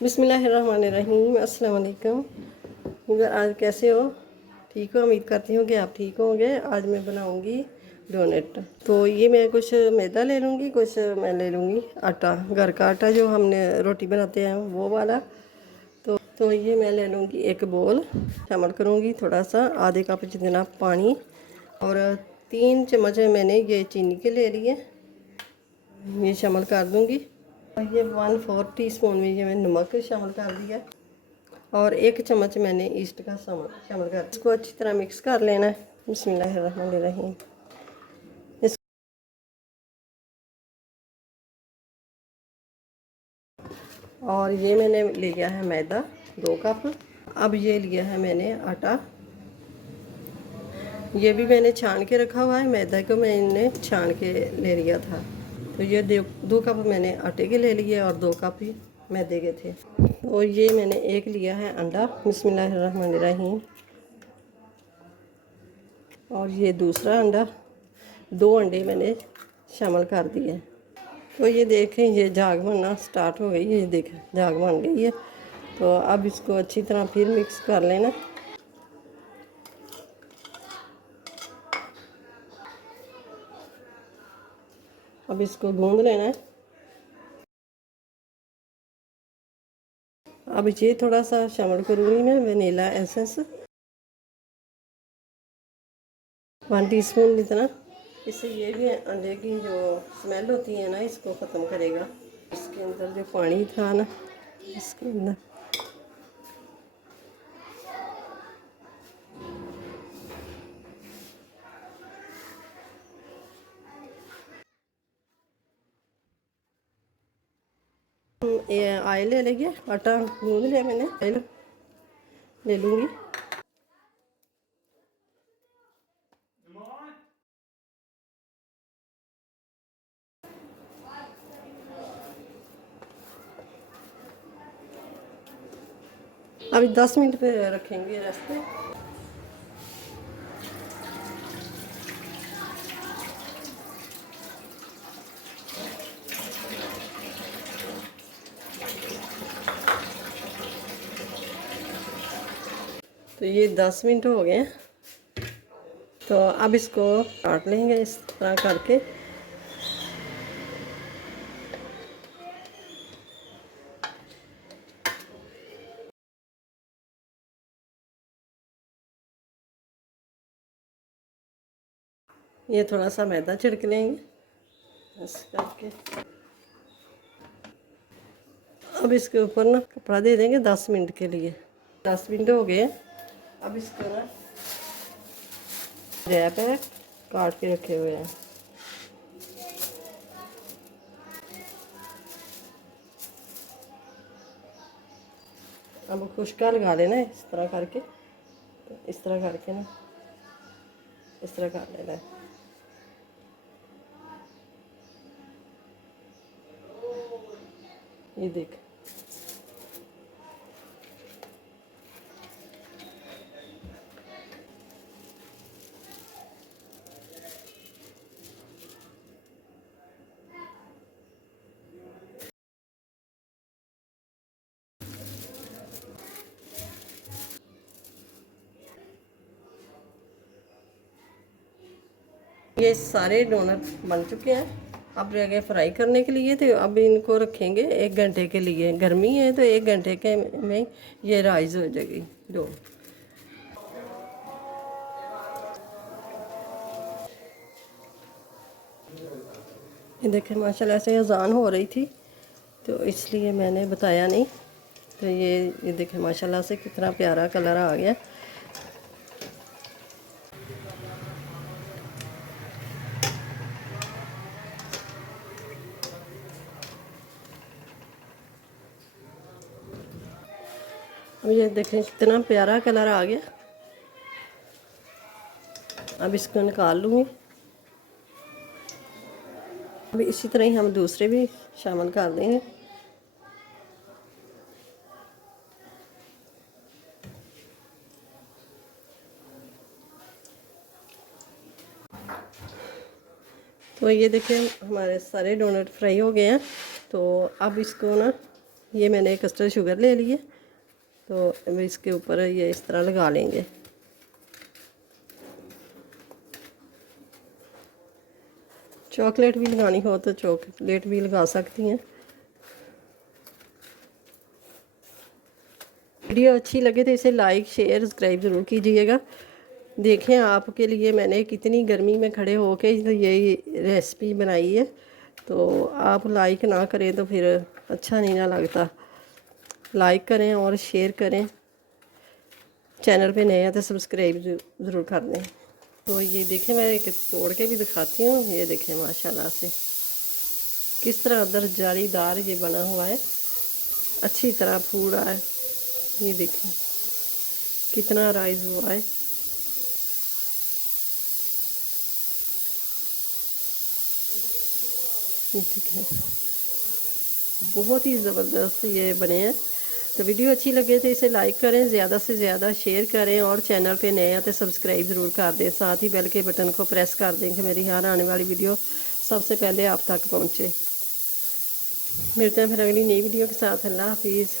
बिस्मिल्लाहिर्रहमानिर्रहीम। अस्सलाम वालेकुम। मगर आज कैसे हो? ठीक हो? उम्मीद करती हूँ कि आप ठीक होंगे। आज मैं बनाऊँगी डोनट। तो ये मैं कुछ मैदा ले लूँगी, कुछ मैं ले लूँगी आटा, घर का आटा जो हमने रोटी बनाते हैं वो वाला। तो ये मैं ले लूँगी एक बोल, शामिल करूँगी थोड़ा सा आधे कप जितना पानी, और 3 चम्मच मैंने ये चीनी के ले लिए, ये शामिल कर दूँगी। और ये 1/4 टीस्पून में ये मैंने नमक शामिल कर दिया, और 1 चम्मच मैंने ईस्ट का शामिल कर। इसको अच्छी तरह मिक्स कर लेना है। बिस्मिल्लाहिर्रहमानिर्रहीम। इस और ये मैंने लिया है मैदा 2 कप। अब ये लिया है मैंने आटा, ये भी मैंने छान के रखा हुआ है। मैदा को मैंने छान के ले लिया था। तो ये 2 कप मैंने आटे के ले लिए और 2 कप ही मैदे के थे। और ये मैंने एक लिया है अंडा। बिस्मिल्लाहिर्रहमानिर्रहीम। और ये दूसरा अंडा, 2 अंडे मैंने शामिल कर दिए। तो ये देखें, ये झाग बनना स्टार्ट हो गई है। ये देखें झाग बन गई है। तो अब इसको अच्छी तरह फिर मिक्स कर लेना। अब इसको गूंद लेना है। अब ये थोड़ा सा शामिल करूँगी मैं वनीला एसेंस, 1 टीस्पून जितना। इससे ये भी अंडे की जो स्मेल होती है ना, इसको ख़त्म करेगा। इसके अंदर जो पानी था ना, इसके अंदर ये ऑयल ले लेंगे। आटा गूंद लिया मैंने, ऑयल ले लूँगी। अभी 10 मिनट पे रखेंगे रेस्ट पे। तो ये 10 मिनट हो गए हैं। तो अब इसको काट लेंगे इस तरह करके। ये थोड़ा सा मैदा छिड़क लेंगे ऐसे करके। अब इसके ऊपर ना कपड़ा दे देंगे 10 मिनट के लिए। 10 मिनट हो गए। अब इसको ना रैप है, काट के रखे हुए हैं। अब खुशका लगा लेना इस तरह करके। तो इस तरह करके ना इस तरह कर लेना है। ये देख, ये सारे डोनट बन चुके हैं। अब रह गए फ्राई करने के लिए। तो अब इनको रखेंगे 1 घंटे के लिए। गर्मी है तो 1 घंटे के में ये राइज हो जाएगी डो। ये देखें माशाल्लाह से अजान हो रही थी तो इसलिए मैंने बताया नहीं। तो ये देखें माशाल्लाह से कितना प्यारा कलर आ गया। अब ये देखें कितना प्यारा कलर आ गया। अब इसको निकाल लूँगी। अब इसी तरह ही हम दूसरे भी शामिल कर देंगे। तो ये देखें हमारे सारे डोनट फ्राई हो गए हैं। तो अब इसको ना ये मैंने कस्टर्ड शुगर ले ली है, तो अब इसके ऊपर ये इस तरह लगा लेंगे। चॉकलेट भी लगानी हो तो चॉकलेट भी लगा सकती हैं। वीडियो अच्छी लगे तो इसे लाइक शेयर सब्सक्राइब ज़रूर कीजिएगा। देखें आपके लिए मैंने कितनी गर्मी में खड़े होके ये रेसिपी बनाई है, तो आप लाइक ना करें तो फिर अच्छा नहीं ना लगता। लाइक करें और शेयर करें, चैनल पे नए हैं तो सब्सक्राइब ज़रूर कर दें। तो ये देखें, मैं एक तोड़ के भी दिखाती हूँ। ये देखें माशाल्लाह से किस तरह अंदर जालीदार ये बना हुआ है, अच्छी तरह फूल रहा है। ये देखें कितना राइज हुआ है। ये देखें बहुत ही ज़बरदस्त ये बने हैं। तो वीडियो अच्छी लगे तो इसे लाइक करें, ज़्यादा से ज़्यादा शेयर करें और चैनल पे नए हैं तो सब्सक्राइब ज़रूर कर दें। साथ ही बेल के बटन को प्रेस कर दें कि मेरी हर आने वाली वीडियो सबसे पहले आप तक पहुँचे। मिलते हैं फिर अगली नई वीडियो के साथ। अल्लाह हाफिज़।